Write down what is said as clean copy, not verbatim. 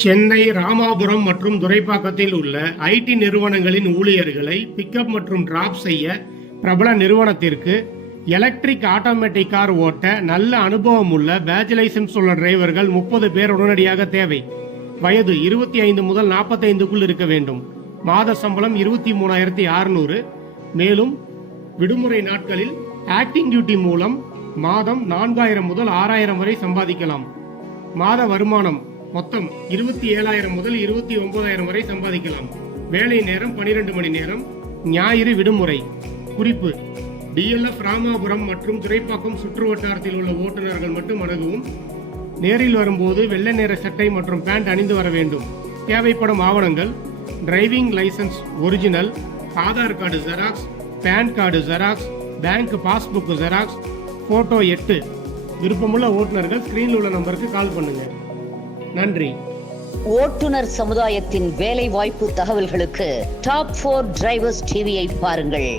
சென்னை ராமாபுரம் மற்றும் துரைப்பாக்கத்தில் உள்ள ஐடி நிறுவனங்களின் ஊழியர்களை பிக்கப் மற்றும் டிராப் செய்ய பிரபல நிறுவனத்திற்கு எலக்ட்ரிக் ஆட்டோமேட்டிக் கார் ஓட்ட நல்ல அனுபவம் உள்ள பேட்ச் லைசன்ஸ் உள்ள டிரைவர்கள் 30 பேர் உடனடியாக தேவை. வயது 25 முதல் 45க்குள் இருக்க வேண்டும். மாத சம்பளம் 23,600. மேலும் விடுமுறை நாட்களில் ஆக்டிங் டியூட்டி மூலம் மாதம் 4,000 முதல் 6,000 வரை சம்பாதிக்கலாம். மாத வருமானம் மொத்தம் 27,000 முதல் 29,000 வரை சம்பாதிக்கலாம். வேலை நேரம் 12 மணி நேரம். ஞாயிறு விடுமுறை. குறிப்பு: டிஎல்எஃப் ராமாபுரம் மற்றும் துரைப்பாக்கம் சுற்று வட்டாரத்தில் உள்ள ஓட்டுநர்கள் மட்டும் அணுகவும். நேரில் வரும்போது வெள்ளை நிற சட்டை மற்றும் பேண்ட் அணிந்து வர வேண்டும். தேவைப்படும் ஆவணங்கள்: driving licence original, Aadhaar card xerox, PAN card xerox, bank passbook xerox, photo 8. விருப்பமுள்ள ஓட்டுநர்கள் ஸ்கிரீனில் உள்ள நம்பருக்கு கால் பண்ணுங்க. நன்றி. ஓட்டுநர் சமுதாயத்தின் வேலை வாய்ப்பு தகவல்களுக்கு டாப் 4 டிரைவர்ஸ் டிவியை பாருங்கள்.